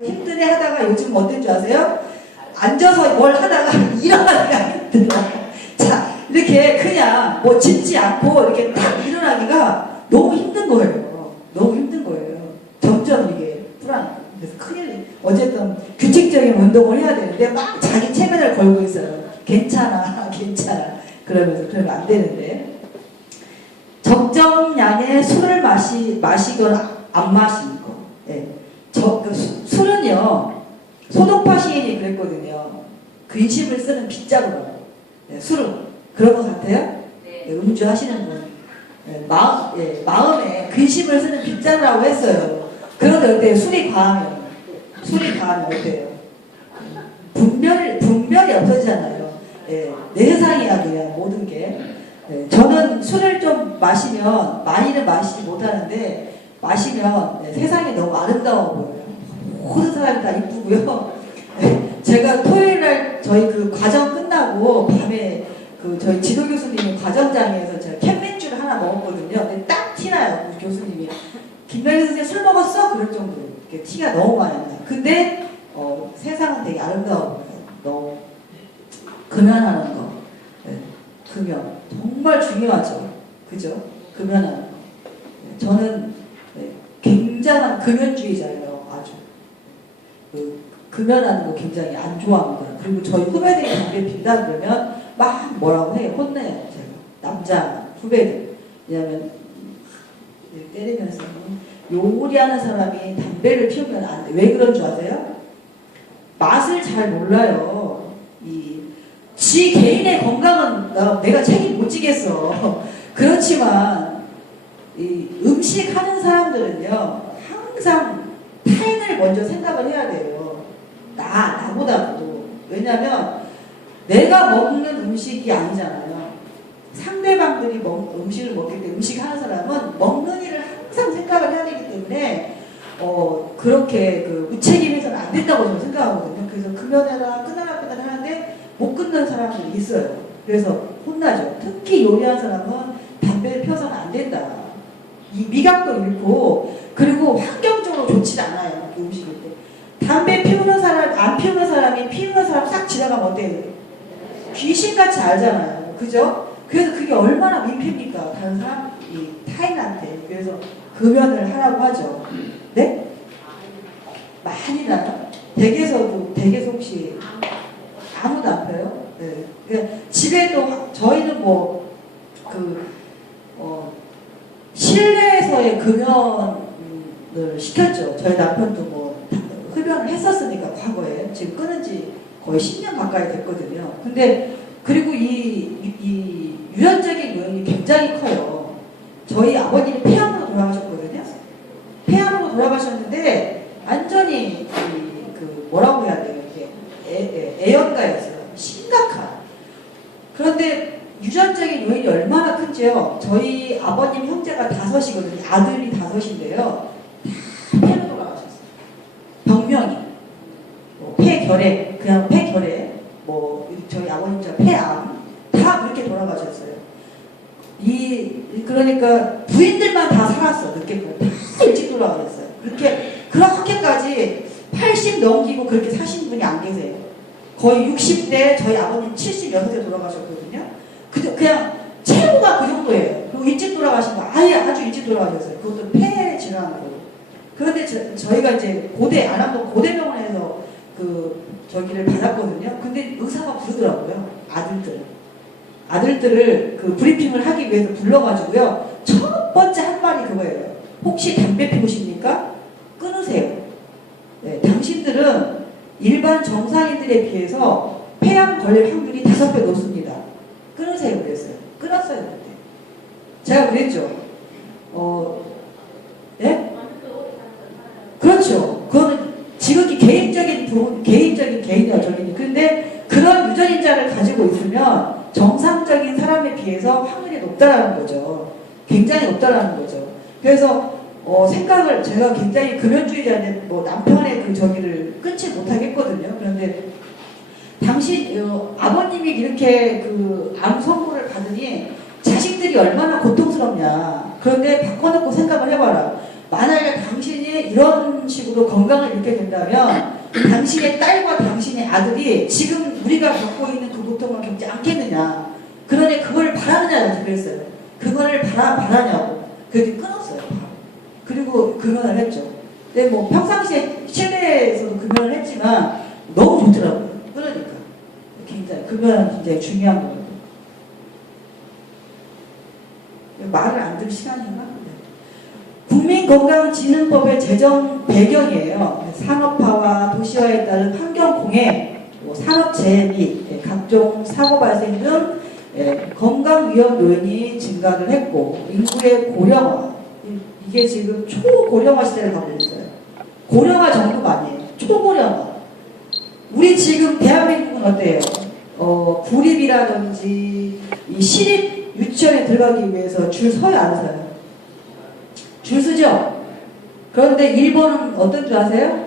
힘드네 하다가 요즘 뭐든 줄 아세요? 앉아서 뭘 하다가 일어나기가 힘들어. 자, 이렇게 그냥 뭐 짚지 않고 이렇게 딱 일어나기가 너무 힘든 거예요. 너무 힘든 거예요. 점점 이게 불안. 그래서 큰일. 어쨌든 규칙적인 운동을 해야 되는데 막 자기 체면을 걸고 있어요. 괜찮아, 괜찮아. 그러면서 그러면 안 되는데. 적정량의 술을 마시거나 안 마시는 거. 예. 술은요, 소독파 시인이 그랬거든요. 근심을 쓰는 빗자루라고. 네, 술은 그런 것 같아요? 네. 네, 음주 하시는 분. 네, 마음에 근심을 쓰는 빗자루라고 했어요. 그런데 어때요? 술이 과하면 어때요? 분별이 없어지잖아요. 네, 내 세상이야, 그냥 모든 게. 네, 저는 술을 좀 마시면, 많이는 마시지 못하는데, 마시면 세상이 너무 아름다워 보여요. 모든 사람이 다 이쁘고요. 제가 토요일날 저희 그 과정 끝나고 밤에 그 저희 지도 교수님이 과정장에서 제가 캔맥주를 하나 먹었거든요. 근데 딱 티나요. 그 교수님이 김명희 선생님 술 먹었어? 그럴 정도로 이렇게 티가 너무 많이 나요. 근데 세상은 되게 아름다워 보여요. 너무 금연하는 거. 네, 금연 정말 중요하죠. 그죠? 금연하는 거. 네, 저는 굉장한 금연주의자예요. 아주 금연하는 거 굉장히 안 좋아합니다. 그리고 저희 후배들이 담배 피우다 그러면 막 뭐라고 해요. 혼내요. 제가 남자 후배들. 왜냐면 때리면서 요리하는 사람이 담배를 피우면 안 돼. 왜 그런 줄 아세요? 맛을 잘 몰라요. 지 개인의 건강은 내가 책임 못 지겠어. 그렇지만 이 음식 하는 사람들은요, 항상 타인을 먼저 생각을 해야 돼요. 나보다도. 왜냐면 내가 먹는 음식이 아니잖아요. 상대방들이 음식을 먹기 때문에 음식 하는 사람은 먹는 일을 항상 생각을 해야 되기 때문에 그렇게 그 무책임해서는 안 된다고 저는 생각하거든요. 그래서 금연해라, 끊어라 하는데 못 끊는 사람들이 있어요. 그래서 혼나죠. 특히 요리하는 사람은 담배를 피워서는 안 된다. 이 미각도 잃고, 그리고 환경적으로 좋지 않아요. 음식일 때. 담배 피우는 사람, 안 피우는 사람이 피우는 사람 싹 지나가면 어때요? 귀신같이 알잖아요. 그죠? 그래서 그게 얼마나 민폐입니까? 다른 사람, 타인한테. 그래서 금연을 하라고 하죠. 네? 많이 나요. 댁에서 혹시 아무도 안 펴요? 네. 그러니까 집에도 저희는 실내에서의 금연을 시켰죠. 저희 남편도 흡연을 했었으니까 과거에. 지금 끊은 지 거의 10년 가까이 됐거든요. 근데 그리고 이 유전적인 요인이 굉장히 커요. 저희 아버님이 폐암으로 돌아가셨거든요. 폐암으로 돌아가셨는데 완전히 뭐라고 해야 돼요? 이게 애연가였어요. 심각한. 그런데 유전적인 요인이 얼마나 큰지요. 저희 아버님 형제가 5이거든요. 아들이 5인데요. 다 폐로 돌아가셨어요. 병명이. 폐결핵, 그냥 폐결핵. 저희 아버님처럼 폐암. 다 그렇게 돌아가셨어요. 그러니까 부인들만 다 살았어. 늦게까지. 다 일찍 돌아가셨어요. 그렇게까지 80 넘기고 그렇게 사신 분이 안 계세요. 거의 60대, 저희 아버님 76세 돌아가셨거든요. 그냥 최고가 그 정도예요. 그리고 일찍 돌아가신 거 아예 아주 일찍 돌아가셨어요. 그것도 폐 질환으로. 그런데 저희가 이제 안암동 고대병원에서 저기를 받았거든요. 근데 의사가 부르더라고요. 아들들을 그 브리핑을 하기 위해서 불러가지고요. 첫 번째 한 말이 그거예요. 혹시 담배 피우십니까? 끊으세요. 네, 당신들은 일반 정상인들에 비해서 폐암 걸릴 확률이 5배 높습니다. 끊으세요. 그랬어요. 끊었어요. 그때. 제가 그랬죠. 예? 그렇죠. 그거는 지극히 개인이야, 저기는. 근데 그런 유전인자를 가지고 있으면 정상적인 사람에 비해서 확률이 높다라는 거죠. 굉장히 높다라는 거죠. 그래서 생각을 제가 굉장히 금연주의자인데 남편의 저기를 끊지 못하겠거든요. 그런데 아버님이 이렇게 암 선고를 받으니 자식들이 얼마나 고통스럽냐. 그런데 바꿔놓고 생각을 해봐라. 만약에 당신이 이런 식으로 건강을 잃게 된다면 당신의 딸과 당신의 아들이 지금 우리가 겪고 있는 그 고통을 겪지 않겠느냐. 그러니 그걸 바라느냐고 그랬어요. 그거를 바라냐고. 그래서 끊었어요. 그리고 금연을 했죠. 근데 뭐 평상시에 실내에서도 금연을 했지만 너무 좋더라고요. 끊으니까. 굉장히 금연은 굉장히 중요한 거예요. 말을 안 들을 시간인가? 국민건강진흥법의 제정 배경이에요. 산업화와 도시화에 따른 환경공해, 산업재해 및 각종 사고 발생 등 건강 위험 요인이 증가를 했고 인구의 고령화, 이게 지금 초고령화 시대를 가고 있어요. 고령화 정도가 아니에요. 초고령화. 우리 지금 대한민국은 어때요? 구립이라든지 이 시립 유치원에 들어가기 위해서 줄 서요, 안 서요? 줄 서죠? 그런데 일본은 어떤 줄 아세요?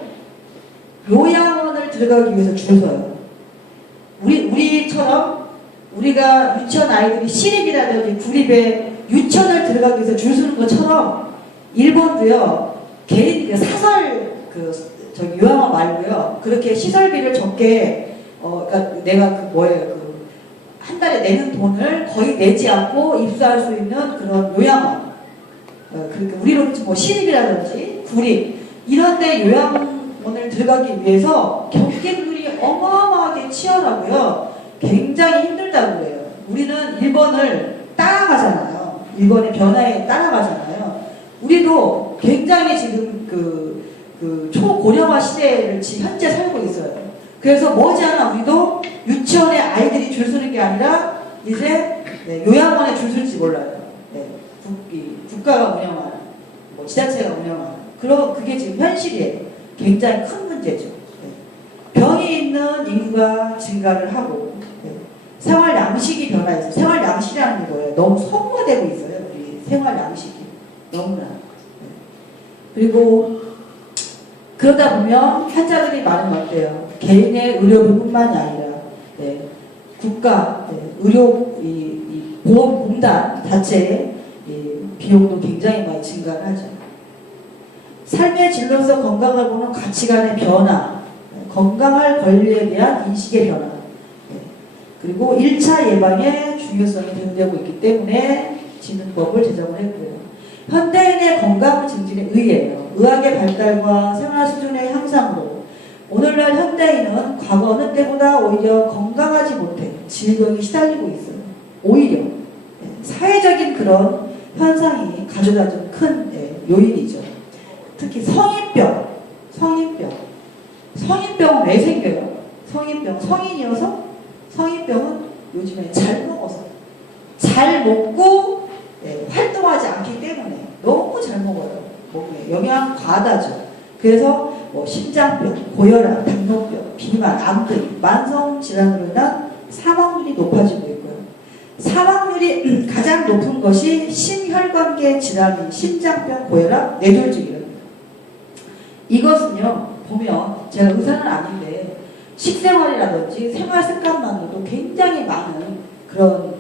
요양원을 들어가기 위해서 줄 서요. 우리처럼 우리가 유치원 아이들이 시립이라든지 구립에 유치원을 들어가기 위해서 줄 서는 것처럼 일본도요, 개인 사설 요양원 말고요, 그렇게 시설비를 적게 그러니까 내가 한 달에 내는 돈을 거의 내지 않고 입소할 수 있는 그런 요양원. 그러니까 우리로 뭐 시립이라든지 구립 이런데 요양원을 들어가기 위해서 경쟁률이 어마어마하게 치열하고요. 굉장히 힘들다고 해요. 우리는 일본을 따라가잖아요. 일본의 변화에 따라가잖아요. 우리도 굉장히 지금 그 초고령화 시대를 지금 현재 살고 있어요. 그래서 머지않아 우리도 유치원에 아이들이 줄 서는 게 아니라 이제 요양원에 줄 설지 몰라요. 국가가 운영하는, 지자체가 운영하는. 그게 지금 현실이에요. 굉장히 큰 문제죠. 병이 있는 인구가 증가를 하고, 생활 양식이 변화해서, 생활 양식이라는 게 뭐예요? 너무 소모되고 있어요. 우리 생활 양식이. 너무나. 그리고, 그러다 보면 환자들이 많은 것 같아요. 개인의 의료비뿐만이 아니라, 국가, 의료, 보험공단 자체의 비용도 굉장히 많이 증가를 하죠. 삶의 질로서 건강을 보는 가치관의 변화, 건강할 권리에 대한 인식의 변화, 그리고 1차 예방의 중요성이 등장되고 있기 때문에 진흥법을 제정을 했고요. 현대인의 건강 증진에 의해요. 의학의 발달과 생활 수준의 향상으로 오늘날 현대인은 과거 어느 때보다 오히려 건강하지 못해 질병이 시달리고 있어요. 오히려 사회적인 그런 현상이 가져다준 큰 요인이죠. 특히 성인병. 성인병은 왜 생겨요? 성인이어서 성인병은 요즘에 잘 먹어서. 잘 먹고 활동하지 않기 때문에 너무 잘 먹어요. 몸에 영양 과다죠. 그래서 심장병, 고혈압, 당뇨병, 비만, 암등, 만성질환으로 인한 사망률이 높아지고 있고요. 사망률이 가장 높은 것이 심혈관계 질환인 심장병, 고혈압, 뇌졸중이에요. 이것은요, 보면 제가 의사는 아닌데 식생활이라든지 생활 습관만으로도 굉장히 많은 그런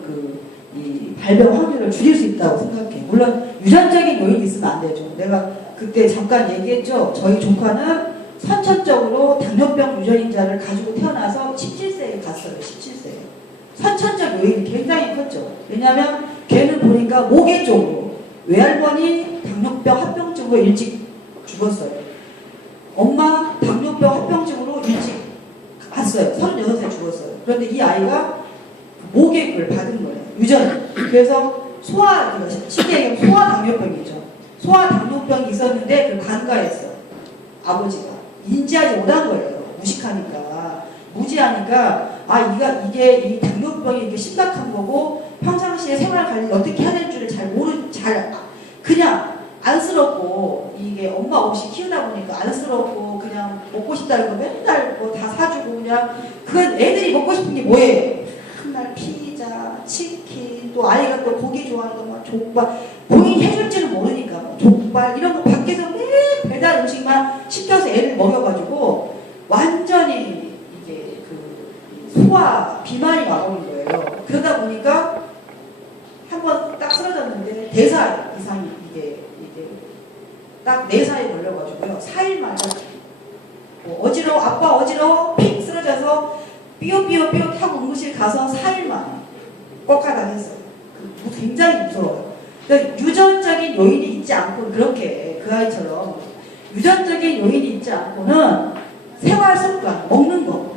이 발병 확률을 줄일 수 있다고 생각해요. 물론 유전적인 요인이 있으면 안 되죠. 내가 그때 잠깐 얘기했죠. 저희 조카는 선천적으로 당뇨병 유전인자를 가지고 태어나서 17세에 갔어요. 17세에. 선천적 요인이 굉장히 컸죠. 왜냐하면 걔는 보니까 모계 쪽으로 외할머니 당뇨병 합병증으로 일찍 죽었어요. 엄마 당뇨병 합병증으로 일찍 갔어요. 36세 죽었어요. 그런데 이 아이가 모객을 받은 거예요. 유전. 그래서 쉽게 얘기하면 소아당뇨병이죠. 소아당뇨병이 있었는데 그 간과했어. 아버지가. 인지하지 못한 거예요. 무식하니까. 무지하니까 이게 이 당뇨병이 이렇게 심각한 거고 평상시에 생활 관리를 어떻게 해야 될 줄을 그냥 안쓰럽고 이게 엄마 없이 키우다 보니까 안쓰럽고 그냥 먹고 싶다는 거 맨날 다 사주고 그냥 그건 애들이 먹고 싶은 게 뭐예요? 맨날 피자, 치킨, 또 아이가 또 고기 좋아하는 거 막 족발 본인이 해줄지는 모르니까 족발 이런 거 밖에서 매일 배달 음식만 시켜서 애를 먹여가지고 완전히 이게 소화 비만이 와버린 거예요. 그러다 보니까 한번 딱 쓰러졌는데 대사 이상이 이게 딱 4살에 걸려가지고요. 뭐 어지러워, 아빠 어지러워, 픽 쓰러져서 삐요삐요삐요 하고 응급실 가서 4일 만에 꼴까당했어요. 굉장히 무서워요. 그러니까 유전적인 요인이 있지 않고 그렇게 그 아이처럼 유전적인 요인이 있지 않고는 생활 습관, 먹는 거.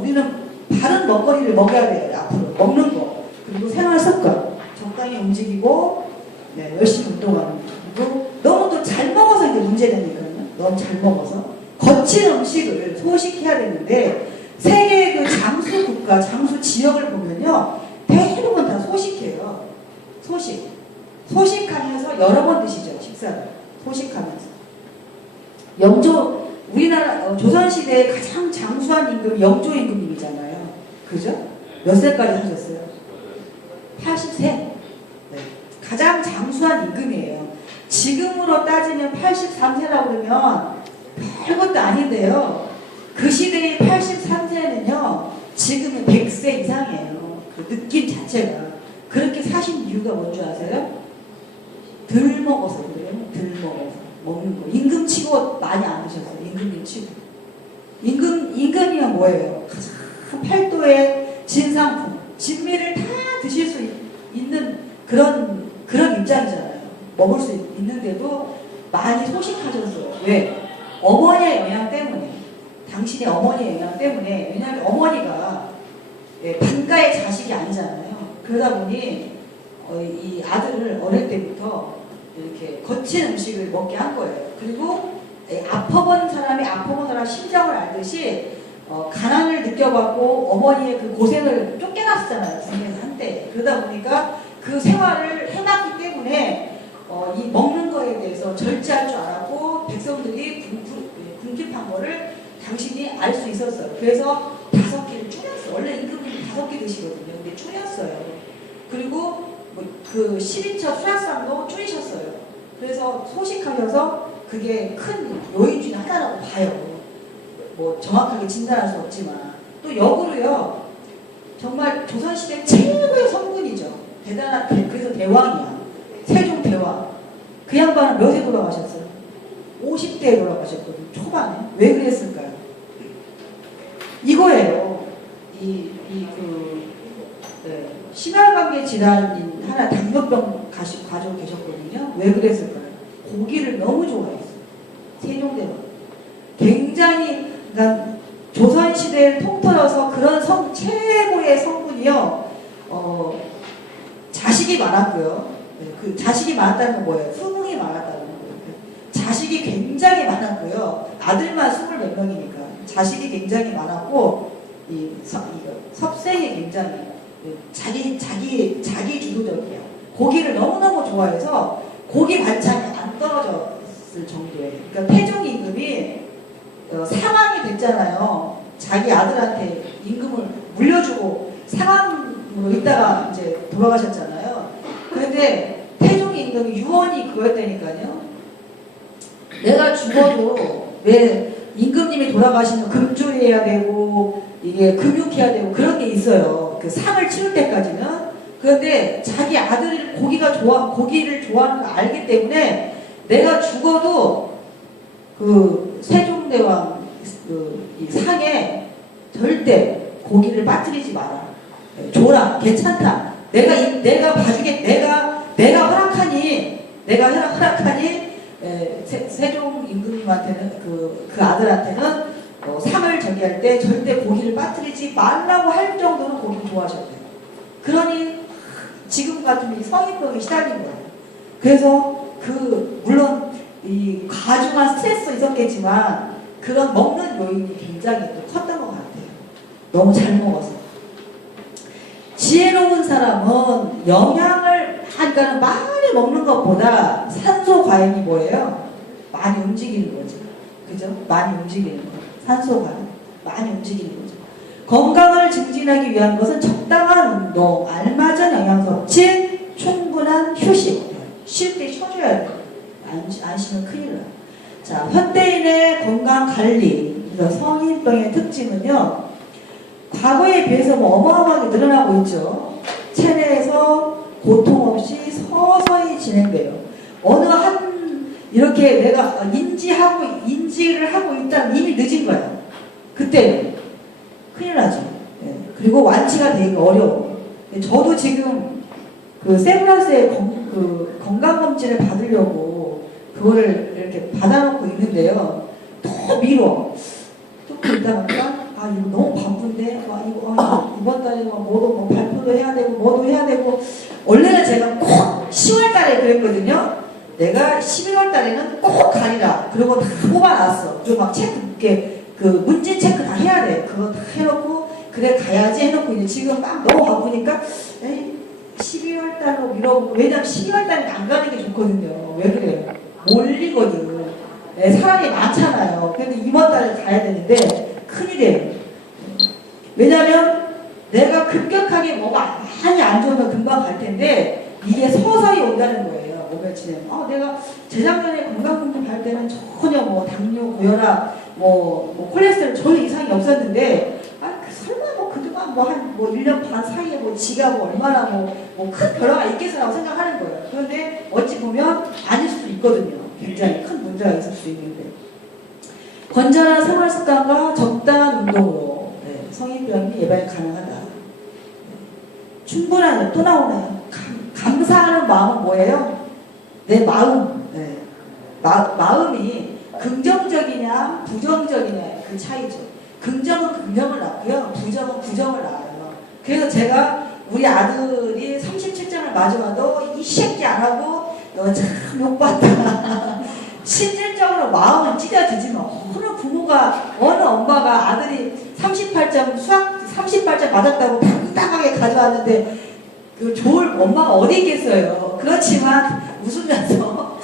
우리는 바른 먹거리를 먹여야 돼요. 앞으로 먹는 거. 그리고 생활 습관. 적당히 움직이고 네, 열심히 운동하는 거. 그리고 너무 또 잘 먹어서 이게 문제되니까요. 너무 잘 먹어서 거친 음식을 소식해야 되는데 세계 그 장수 국가, 장수 지역을 보면요. 대부분 다 소식해요. 소식하면서 여러 번 드시죠. 식사를. 소식하면서. 우리나라 조선시대에 가장 장수한 임금이 영조 임금님이잖아요. 그죠? 몇 세까지 하셨어요? 80세. 네. 가장 장수한 임금이에요. 지금으로 따지면 83세라고 그러면 별것도 아닌데요. 그 시대의 83세는요. 지금은 100세 이상이에요. 그 느낌 자체가. 그렇게 사신 이유가 뭔지 아세요? 덜 먹어서 그래요. 덜 먹어서. 먹는 거. 임금 치고 많이 안 드셨어요. 임금님 치고. 임금이면 뭐예요? 가장 팔도의 진상품, 진미를 다 드실 수 있는 그런 입장이잖아요. 먹을 수 있는데도 많이 소식하셨어요. 왜? 어머니의 영향 때문에. 당신의 어머니의 영향 때문에. 왜냐하면 어머니가 반가의 자식이 아니잖아요. 그러다 보니 이 아들을 어릴 때부터 이렇게 거친 음식을 먹게 한 거예요. 그리고 아파본 사람 심정을 알듯이 가난을 느껴봤고 어머니의 그 고생을 쫓겨났잖아요. 국내에서 한때. 그러다 보니까 그 생활을 해놨기 때문에 이 먹는 거에 대해서 절제할 줄 알았고 백성들이 궁핍한 거를 당신이 알 수 있었어요. 그래서 5끼를 줄였어요. 원래 임금님이 5끼 드시거든요. 근데 줄였어요. 그리고 그 12첩 수라상도 줄이셨어요. 그래서 소식하셔서 그게 큰 요인 중에 하나라고 봐요. 뭐 정확하게 진단할 수 없지만 또 역으로요. 정말 조선시대 최고의 성군이죠. 대단한 그래서 대왕이야. 세종대왕. 그 양반은 몇에 돌아가셨어요? 50대에 돌아가셨거든요. 초반에. 왜 그랬을까요? 이거예요. 심혈관계 질환인 하나 당뇨병 가지고 계셨거든요. 왜 그랬을까요? 고기를 너무 좋아했어요. 세종대왕. 굉장히, 그러니까 조선시대를 통틀어서 그런 최고의 성분이요. 자식이 많았고요. 그 자식이 많았다는 건 뭐예요? 후궁이 많았다는 거예요. 자식이 굉장히 많았고요. 아들만 20몇 명이니까. 자식이 굉장히 많았고, 섭생이 굉장히 자기 주도적이에요. 고기를 너무너무 좋아해서 고기 반찬이 안 떨어졌을 정도예요. 그러니까 태종 임금이 상왕이 됐잖아요. 자기 아들한테 임금을 물려주고 상왕으로 있다가 이제 돌아가셨잖아요. 그런데 태종 임금이 유언이 그거였다니까요. 내가 죽어도 왜 임금님이 돌아가시면 금조해야 되고 이게 금육해야 되고 그런 게 있어요. 그 상을 치를 때까지는. 그런데 자기 아들이 고기를 좋아하는 걸 알기 때문에 내가 죽어도 그 세종대왕 이 상에 절대 고기를 빠뜨리지 마라. 줘라. 괜찮다. 내가 봐주겠. 내가 허락하니 세종 임금님한테는 그 아들한테는 상을 저기할 때 절대 고기를 빠뜨리지 말라고 할 정도로 고기를 좋아하셨대요. 그러니 지금 같으면 성인병에 시달린 거예요. 그래서 물론 이 과중한 스트레스 있었겠지만 그런 먹는 요인이 굉장히 또 컸던 것 같아요. 너무 잘 먹어서. 지혜로운 사람은 그러니까 많이 먹는 것보다 산소 과잉이 뭐예요? 많이 움직이는 거죠. 그죠? 많이 움직이는 거. 산소 과잉. 많이 움직이는 거죠. 건강을 증진하기 위한 것은 적당한 운동, 알맞은 영양 섭취, 충분한 휴식. 쉴 때 쉬어줘야 돼요. 안 쉬면 큰일 나요. 자, 현대인의 건강 관리, 그래서 성인병의 특징은요. 과거에 비해서 어마어마하게 늘어나고 있죠. 체내에서 고통 없이 서서히 진행돼요. 어느 한 이렇게 내가 인지를 하고 있다는 이미 늦은 거야. 그때 큰일 나죠. 예. 그리고 완치가 되기가 어려워. 저도 지금 그 세브란스의 건강검진을 받으려고 그거를 이렇게 받아놓고 있는데요. 더 미뤄. 조금 있다 보니까 아 이거 너무 바쁜데 이번 달에 뭐 발표도 해야 되고 뭐도 해야 되고. 원래는 제가 꼭 10월 달에 그랬거든요. 내가 11월 달에는 꼭 가리라. 그리고 다 뽑아놨어. 좀 막 체크 이렇게 그 문제 체크 다 해야 돼. 그거 다 해놓고 그래 가야지 해놓고 이제 지금 막 너무 바쁘니까 에이 12월 달로 미뤄보고. 왜냐면 12월 달에 안 가는 게 좋거든요. 왜 그래요? 몰리거든. 네, 사람이 많잖아요. 그런데 이번 달에 가야 되는데 큰일이에요. 왜냐면 내가 급격하게 뭐가 많이 안 좋으면 금방 갈 텐데 이게 서서히 온다는 거예요. 몸에 지내면. 내가 재작년에 건강검진 받을 때는 전혀 뭐 당뇨, 고혈압, 뭐 콜레스테롤 전혀 이상이 없었는데 설마 그동안 1년 반 사이에 지가 얼마나 큰 변화가 있겠어라고 생각하는 거예요. 그런데 어찌 보면 아닐 수도 있거든요. 굉장히 큰 문제가 있을 수 있는데. 건전한 생활 습관과 적당한 운동으로 성인병이 예방이 가능하다. 충분하네요. 또 나오네요. 감사하는 마음은 뭐예요? 내 마음. 마음이 긍정적이냐 부정적이냐 그 차이죠. 긍정은 긍정을 낳고요. 부정은 부정을 낳아요. 그래서 제가 우리 아들이 37점을 맞아봐도 이 새끼 안 하고 너 참 욕받다. 실질적으로 마음은 찢어지지만 어느 부모가 어느 엄마가 아들이 38점 수학 38점 맞았다고 당당하게 가져왔는데 그 좋을 엄마가 어디 있겠어요. 그렇지만 웃으면서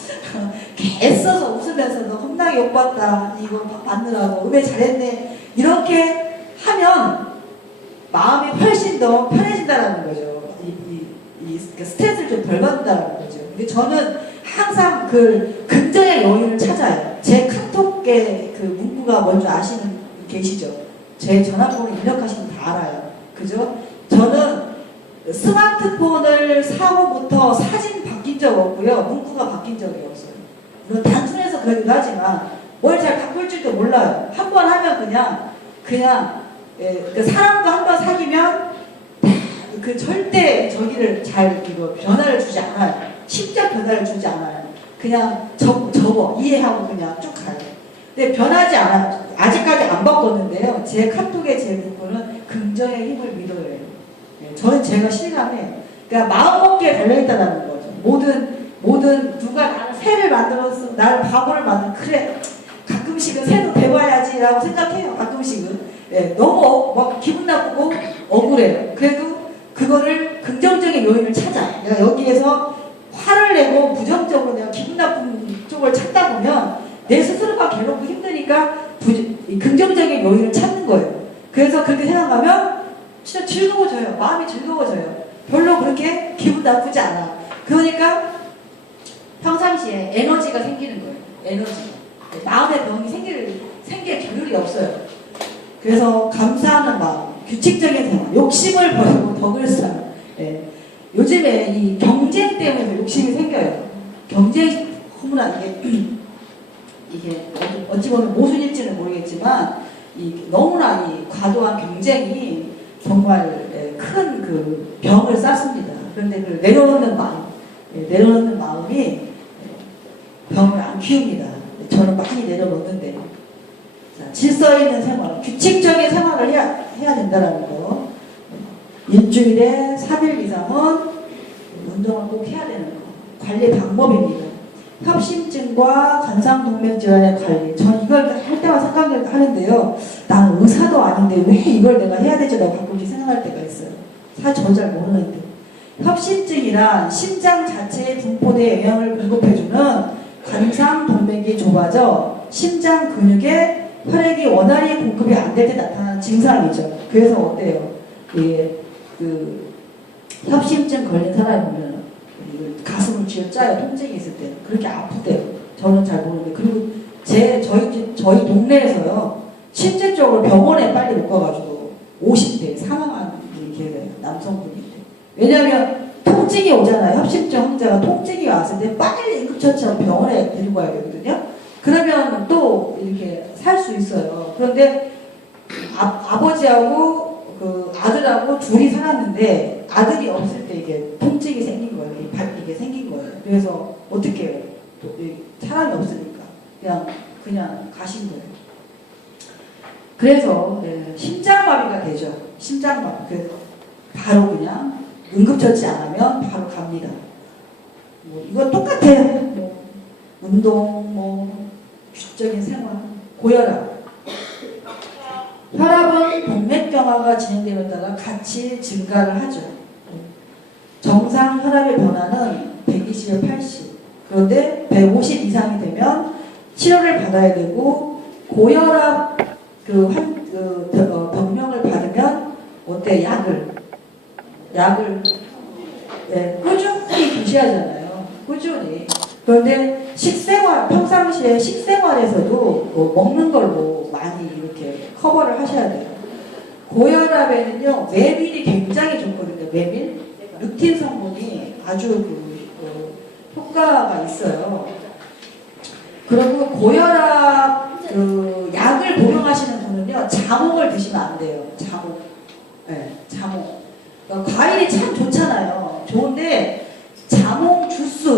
애써서 웃으면서 너 겁나게 욕받다. 이거 받느라고 음에 잘했네. 이렇게 하면 마음이 훨씬 더 편해진다는 거죠. 스트레스를 좀 덜 받는다는 거죠. 근데 저는 항상 그 긍정의 요인을 찾아요. 제 카톡에 그 문구가 뭔지 아시는 분 계시죠? 제 전화번호 입력하시면 다 알아요. 그죠? 저는 스마트폰을 사고부터 사진 바뀐 적 없고요. 문구가 바뀐 적이 없어요. 물론 단순해서 그러기도 하지만 뭘 잘 바꿀 줄도 몰라요. 한 번 하면 그냥 그 사람도 한 번 사귀면 그 절대 저기를 변화를 주지 않아요. 심적 변화를 주지 않아요. 그냥 접어 이해하고 그냥 쭉 가요. 근데 변하지 않아요. 아직까지 안 바꿨는데요. 제 카톡의 제 문구는 긍정의 힘을 믿어요. 저는 제가 실감해요. 그러니까 마음먹기에 달려있다는 거죠. 모든 누가 나를 새를 만들어서 나를 바보를 만든 그래 가끔씩은 새도 배워야지라고 생각해요. 가끔씩은 너무 막 기분 나쁘고 억울해요. 그래도 그거를 긍정적인 요인을 찾아. 내가 여기에서 화를 내고 부정적으로 내가 기분 나쁜 쪽을 찾다 보면 내 스스로가 괴롭고 힘드니까 긍정적인 요인을 찾는 거예요. 그래서 그렇게 생각하면 진짜 즐거워져요. 마음이 즐거워져요. 별로 그렇게 기분 나쁘지 않아. 그러니까 평상시에 에너지가 생기는 거예요. 에너지가. 마음의 병이 생길 겨를이 없어요. 그래서 감사하는 마음, 규칙적인 생활, 욕심을 버리고 덕을 쌓는. 요즘에 이 경쟁 때문에 욕심이 생겨요. 경쟁이 너무나 이게 어찌 보면 모순일지는 모르겠지만 너무나 이 과도한 경쟁이 정말 큰 그 병을 쌓습니다. 그런데 그 내려놓는 마음이 병을 안 키웁니다. 저는 많이 내려놓는데. 질서 있는 생활, 규칙적인 생활을 해야 된다는 거. 일주일에 3일 이상은 운동을 꼭 해야 되는 거. 관리 방법입니다. 협심증과 관상동맥질환의 관리. 전 이걸 할 때마다 생각을 하는데요. 나는 의사도 아닌데 왜 이걸 내가 해야 되지라고 가끔씩 생각할 때가 있어요. 사실 전 잘 모르는데. 협심증이란 심장 자체의 분포대에 영향을 공급해주는 관상동맥이 좁아져 심장 근육에 혈액이 원활히 공급이 안 될 때 나타나는 증상이죠. 그래서 어때요? 협심증 걸린 사람이 보면 가슴을 쥐어짜요. 통증이 있을 때 그렇게 아프대요. 저는 잘 모르는데. 그리고 저희 동네에서요 실제적으로 병원에 빨리 못 가가지고 50대 사망한 분이 계세요. 남성분인데. 왜냐하면 통증이 오잖아요. 협심증 환자가 통증이 왔을 때 빨리 응급처치하고 병원에 데리고 가야 되거든요. 그러면 또 이렇게 살 수 있어요. 그런데 아버지하고 그 아들하고 둘이 살았는데 아들이 없을 때 이게 통증이 생긴 거예요. 이게 생긴 거예요. 그래서 어떻게 해요? 또 사람이 없으니까 그냥 가신 거예요. 그래서 심장마비가 되죠. 심장마비. 그래서 바로 그냥 응급처치 안 하면 바로 갑니다. 뭐 이건 똑같아요. 뭐 운동, 뭐 규칙적인 생활, 고혈압. 혈압은 동맥경화가 진행되는 따라 같이 증가를 하죠. 정상 혈압의 변화는 120에 80. 그런데 150 이상이 되면 치료를 받아야 되고 고혈압 병명을 받으면 어때? 약을 꾸준히 드셔야잖아요. 꾸준히. 그런데 평상시에 식생활에서도 먹는 걸로 많이 이렇게 커버를 하셔야 돼요. 고혈압에는요, 메밀이 굉장히 좋거든요. 메밀. 루틴 성분이 아주 효과가 있어요. 그리고 고혈압 약을 복용하시는 분은요, 자몽을 드시면 안 돼요. 자몽. 네, 자몽. 그러니까 과일이 참 좋잖아요. 좋은데 자몽 주스,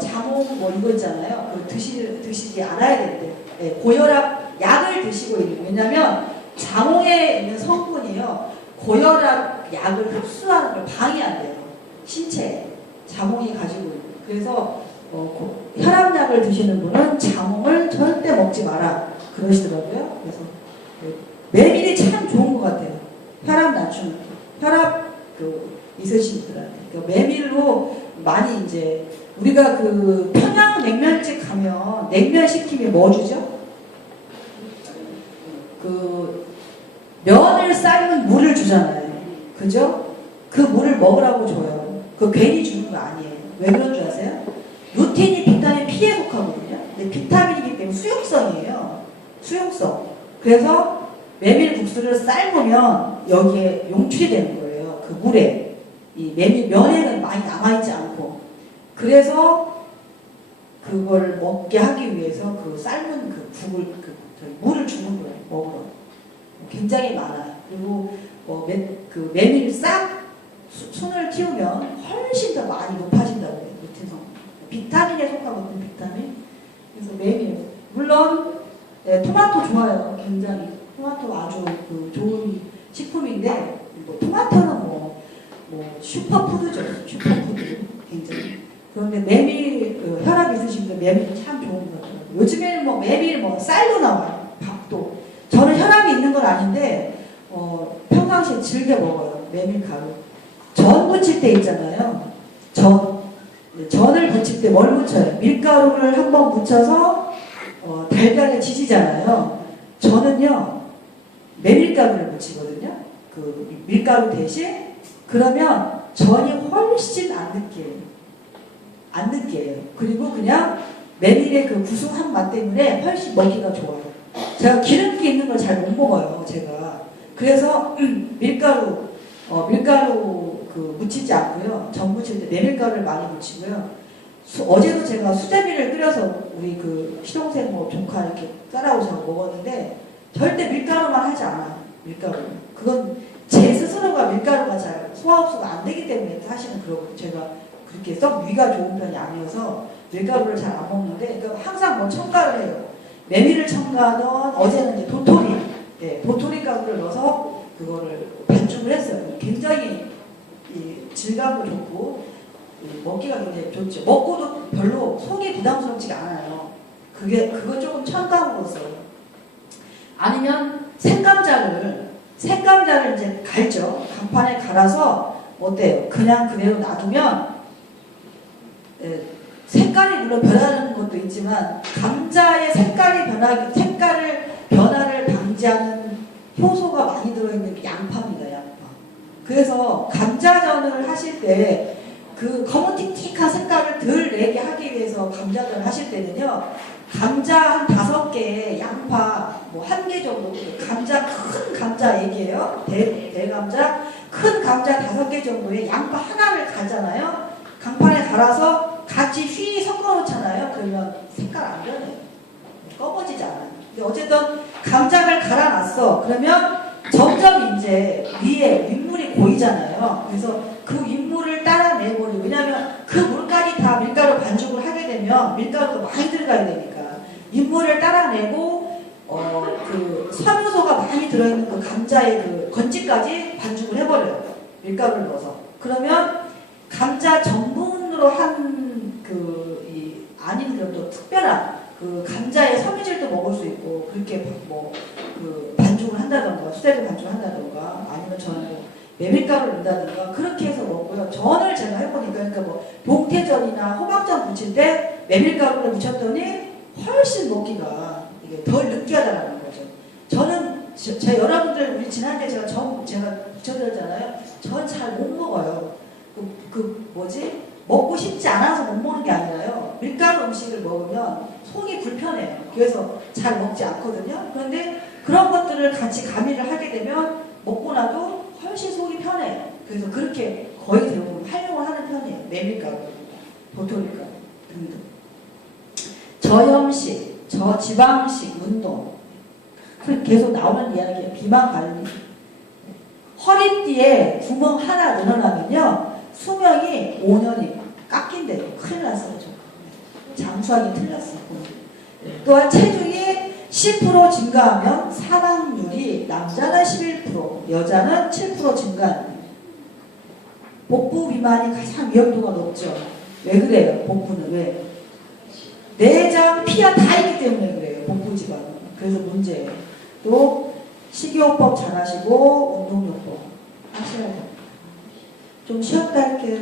자몽 이거 있잖아요. 드시지 않아야 되는데 고혈압 약을 드시고 있는. 왜냐면 자몽에 있는 성분이요, 고혈압 약을 흡수하는 걸 방해한대요. 신체에 자몽이 가지고 있는. 그래서 혈압약을 드시는 분은 자몽을 절대 먹지 마라 그러시더라고요. 그래서 메밀이 참 좋은 것 같아요. 혈압 낮추는, 혈압 있으신 분들한테. 그러니까 메밀로 많이 이제 우리가 평양 냉면집 가면 냉면 시키면 뭐 주죠? 면을 삶은 물을 주잖아요. 그죠? 그 물을 먹으라고 줘요. 그거 괜히 주는 거 아니에요. 왜 그런 줄 아세요? 루틴이 비타민 P에 속하거든요. 근데 비타민이기 때문에 수용성이에요. 수용성. 그래서 메밀 국수를 삶으면 여기에 용출이 되는 거예요. 그 물에. 이 면에는 많이 남아있지 않고. 그래서 그걸 먹게 하기 위해서 삶은 물을 주는 거예요. 먹으러. 굉장히 많아요. 그리고 메밀 순을 틔우면 훨씬 더 많이 높아진다고 해요. 루틴성. 비타민에 속하거든요. 비타민. 그래서 메밀. 물론 토마토 좋아요. 굉장히. 토마토 아주 좋은 식품인데 토마토는 슈퍼푸드죠. 슈퍼푸드. 굉장히. 그런데 메밀, 혈압 있으신 분들 메밀이 참 좋은 것 같아요. 요즘에는 메밀 쌀로 나와요. 밥도. 저는 혈압이 있는 건 아닌데 평상시에 즐겨 먹어요. 메밀가루. 전 부칠 때 있잖아요. 전을 부칠 때 뭘 묻혀요? 밀가루를 한번 묻혀서 달걀에 지지잖아요. 저는요, 메밀가루를 묻히거든요. 밀가루 대신. 그러면 전이 훨씬 안 느끼해요. 그리고 그냥 메밀의 구수한 맛 때문에 훨씬 먹기가 좋아요. 제가 기름기 있는 걸 잘 못 먹어요. 제가. 그래서 밀가루 묻히지 않고요. 전 묻힐 때 메밀가루를 많이 묻히고요. 어제도 제가 수제비를 끓여서 우리 시동생 조카 이렇게 따라오셔서 먹었는데 절대 밀가루만 하지 않아요. 밀가루. 그건 제 스스로가 밀가루가 잘 소화흡수가 안 되기 때문에 사실은 그렇고, 제가 그렇게 썩 위가 좋은 편이 아니어서 밀가루를 잘 안 먹는데, 그러니까 항상 첨가를 해요. 메밀을 첨가하던, 어제는 이제 도토리 가루를 넣어서 그거를 반죽을 했어요. 굉장히 질감도 좋고 먹기가 굉장히 좋죠. 먹고도 별로 속이 부담스럽지가 않아요. 그거 조금 첨가함으로써. 아니면 생감자를 이제 갈죠. 강판에 갈아서 어때요? 그냥 그대로 놔두면 색깔이 물론 변하는 것도 있지만 감자의 변화를 방지하는 효소가 많이 들어있는 게 양파입니다. 양파. 그래서 감자전을 하실 때 검은 틱틱한 색깔을 덜 내게 하기 위해서 감자전을 하실 때는요, 감자 한 5개, 양파 1개 정도, 큰 감자 얘기예요. 대감자. 큰 감자 5개 정도에 양파 하나를 갈잖아요. 강판에 갈아서 같이 휘 섞어 놓잖아요. 그러면 색깔 안 변해요. 검어지지 않아요. 근데 어쨌든 감자를 갈아놨어. 그러면 점점 이제 위에 윗물이 고이잖아요. 그래서 그 윗물을 따라내버리고, 왜냐하면 그 물까지 다 밀가루 반죽을 하게 되면 밀가루가 많이 들어가야 되니까 윗물을 따라내고 그 섬유소가 많이 들어있는 그 감자의 그 건지까지 반죽을 해버려요. 밀가루를 넣어서. 그러면 감자 전분으로 한 아닌 그런 또 특별한 그 감자의 섬유질도 먹을 수 있고, 그렇게 뭐 그 반죽을 한다던가 수제를 반죽을 한다던가 아니면 저는 뭐 메밀가루를 넣는다던가 그렇게 해서 먹고요. 전을 제가 해보니까, 그러니까 뭐 동태전이나 호박전 부칠 때 메밀가루를 묻혔더니 훨씬 먹기가 이게 덜 느끼하다는 거죠. 저는 여러분들 우리 지난주에 제가 부쳐드렸잖아요. 전 잘 못 먹어요. 먹고 싶지 않아서 못 먹는 게 아니라요. 밀가루 음식을 먹으면 속이 불편해요. 그래서 잘 먹지 않거든요. 그런데 그런 것들을 같이 가미를 하게 되면 먹고 나도 훨씬 속이 편해요. 그래서 그렇게 거의 대부분 활용을 하는 편이에요. 메밀가루, 도토리가루 등등. 저염식, 저지방식 운동. 계속 나오는 이야기예요. 비만 관리. 허리띠에 구멍 하나 늘어나면요, 수명이 5년이 깎인대요. 큰일 났어요. 장수하기 틀렸어요. 또한 체중이 10% 증가하면 사망률이 남자는 11%, 여자는 7% 증가합니다. 복부 비만이 가장 위험도가 높죠. 왜 그래요? 복부는 왜? 내장, 피가 다 있기 때문에 그래요. 복부 지방은. 그래서 문제예요. 또 식이요법 잘 하시고 운동요법 하셔야 됩니다. 좀 쉬었다 할게요.